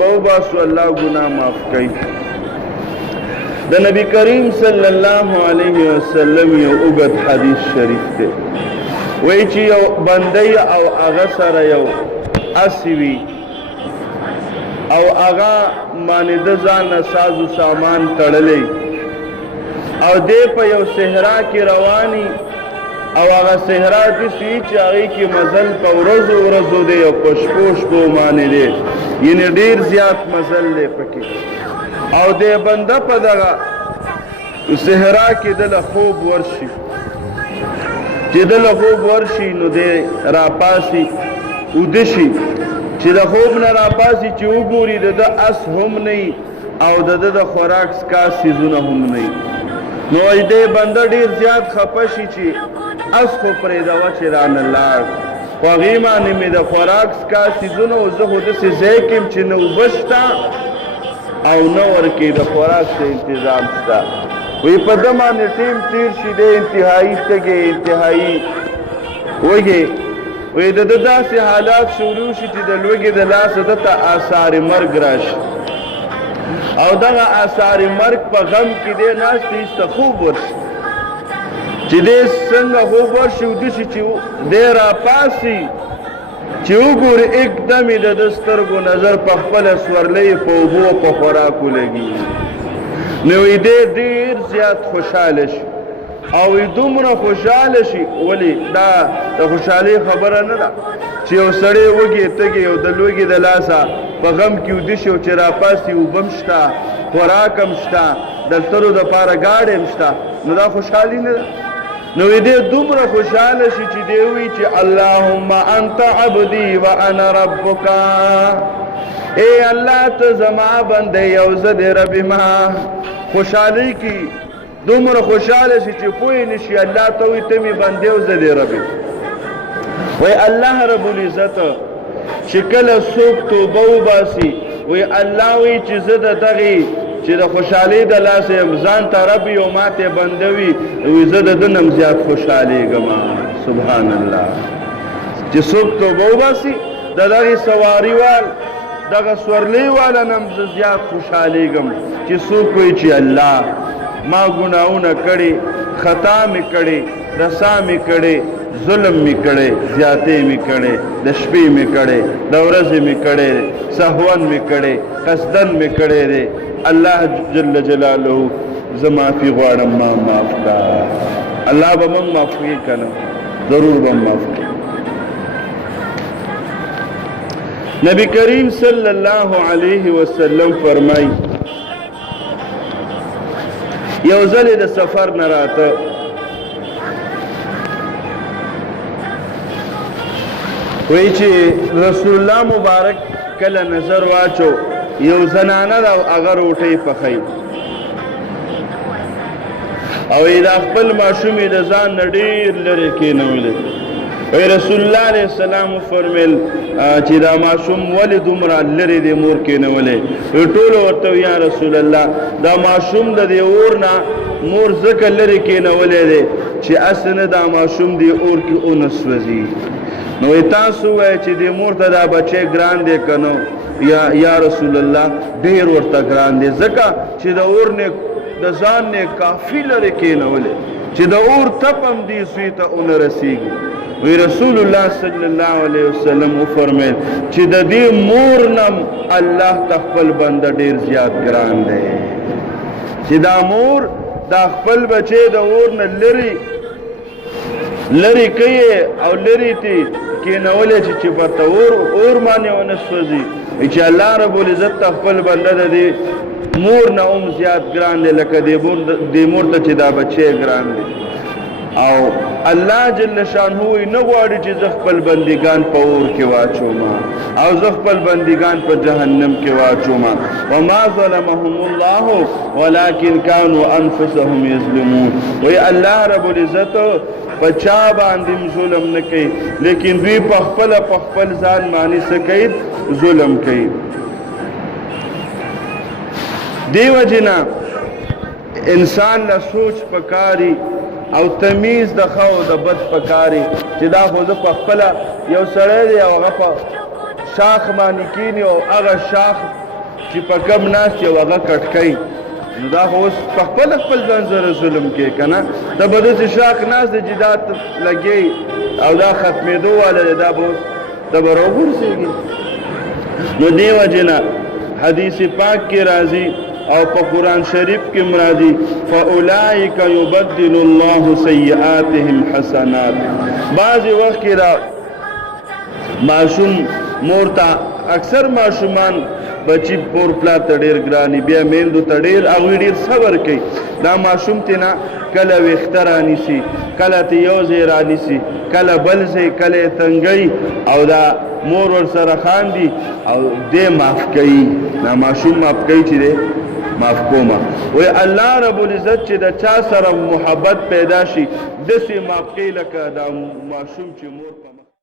باسو الله گناہ معاف کړي. د نبی کریم صلی الله علیه وسلم یو اوږد حدیث شریف دی، وایي چې یو بندی او هغه سره یو اسی وي او هغه باندې د ځان سازو سامان تړلی او دی په یو صحرا کې رواني او هغه صحرا داسې وي چې هغې کې مزل په ورځو ورځو دی او په شپو شپو باندې دی، یعنې ډېر زیات مزل دی پکې. او دی بنده په دغه صحرا کې دله خوب ورشي، چې دله خوب ورشي نو دی راپاسي اوده شي، چې د خوب نه راپاسي چې وګوري د ده اس هم نه او د ده د خوراک څکا څیزونه هم نه، نو دی بنده ډېر زیات خفه شي چې اس خو پرېږدوه چې رانه لاړ، خو هغې باندې مې د خوراک څکا څیزونه او زه خو داسې ځای کې یم چې نه اوبه شته او نه ورکې د خوراک څه انتظام شته. وایي په ده باندې ټیم تېر شي، دی انتهایي تږی انتهایي وږی. وایي د ده داسې حالات شروع شي چې د لوږې د لاسه ده ته آثار مرګ راشي او دغه آثار مرګ په غم کې دی ناست دی، ایسته خوب ورشي، چې دی څنګه خوب ورشي اوده شي چې دی راپاسي چې وګوري एकदम یې د ده سترګو نظر په خپله سورلۍ په اوبو او په خوراکو لګېږي، نو وایي دی ډېر زیات خوشحاله شي او دومره خوشحاله شي. ولې دا د خوشحالۍ خبره نه ده چې یو سړی وږی تږی او د لوږې د لاسه په غم کې اوده شي او چې راپاسي اوبه هم شته، خوراک هم شته، د تلو دپاره ګاډی هم شته، نو دا خوشحالي نه ده. نو دی دومره خوشحاله شي چې دی وایي چې اللهم انت عبدي وانا ربک، ای الله ته زما بندی او زه د رب ما. خوشحالۍ کې دومره خوشحاله شي چې پوه نه شي، الله ته وایي ته مې بندی او زه د رب. وایي الله رب العزت چې کله څوک توبه وباسي، وایي الله وایي چې زه د دغې چې د خوشحالۍ د لاسه یم ځان ته رب یو ماته بنده وي، وایي زه د ده نه هم زیات خوشحالېږم. سبحان الله. چې څوک توبه وباسي د دغې سواریوال دغه سورلۍ والا نه هم زه زیات خوشحالېږم چې څوک وایي چې الله ما ګناهونه کړي، خطا مې کړي، رسا مې کړي، ظلم مې کړی، زیاتې مې کړی، د شپې مې کړی، د ورځې مې کړی، سهون مې کړی، قصدن مې کړی دی. الله جل جلاله زه معافي غواړم، ما معاف کړه. الله به موږ معاف کړي که نه؟ ضرور به معاف کړي. نبی کریم صلی الله علیه وسلم فرمایي یو ځل د سفر نه راته وایي چې رسول الله مبارک کله نظر واچو یو زنانه ده او هغه روټۍ پخوي او دا خپل ماشوم یې د ځان نه ډېر لرې کېنولی. وایي رسول الله علیه السلام وفرمیل چې دا ماشوم ولې دومره لرې دی مور کېنولی؟ ټولو ورته یا رسول الله دا ماشوم د دې اور نه مور ځکه لرې کېنولی دی چې هسې نه دا ماشوم دې اور کې ونه سوځي. نو تاسو وایئ چې دې مور ته دا بچی ګران دی که نو؟ یا رسول الله ډېر ورته ګران دی، ځکه چې د اور نه د ځان نه کافي لرې کېنولی چې د اور تپ هم دې سوی ته ونه رسېږي. وی رسول الله صلی الله علیه وسلم وفرمیل چې د دې مور نه الله ته خپل بنده ډېر زیات ګران دی، چې دا مور دا خپل بچی د اور نه لرې کوي او لرې تې کېنولی چې ورته اور باندې ونه سوځي. چې الله رب العزت ته خپل بنده د دې مور نه هم زیات ګران دی لکه دې مور ته چې دا بچی ګران دی. او الله جل شانه نه غواړي چې زه خپل بندګان په اور کې واچوم او زه خپل بندګان په جهنم کې واچوم. وما ظلمهم الله ولكن كانوا انفسهم يظلمون. وی الله رب العزت په چا باندې ظلم نه کوي، لیکن دوی په خپل ځان باندې څه کوي؟ ظلم کوي. دې وجې نه انسان له سوچ پکاري او تمیز د ښه او د بد پکاري چې دا خو زه په خپله یو سړی دی او هغه په شاخ باندې کینی او هغه شاخ چې په کم ناست یو هغه کټکۍ نو دا خو اوس په خپل ځان سره ظلم کې که نه ته به داسې شاک ناست دی چې دا لګې او دا ختمېدو والا دی دا به اوس ته به راوغورځېږي نو دې وجې نه حدیث پاک کې راځي او په قرآن شریف کې مرادي فاولئک یبدل الله سیئاتهم حسنات بعضې وخت کې را ماشوم مور ته اکثر ماشومان بچی پور پلا ته ډېر ګراني بیا میندو ته ډېر هغوی ډېر صبر کوي دا ماشوم ته نه کله ویښته رانیسي کله ته یو ځای رانیسي کله بل ځای کله یې تنګوي او دا مور ورسره خاندي او دې معاف کوي دا ماشوم معاف کوي چې دی معاف کومه وی الله رب العزت چې د چا سره محبت پیدا شي داسې معاف کوي لکه دا ماشوم چې مور په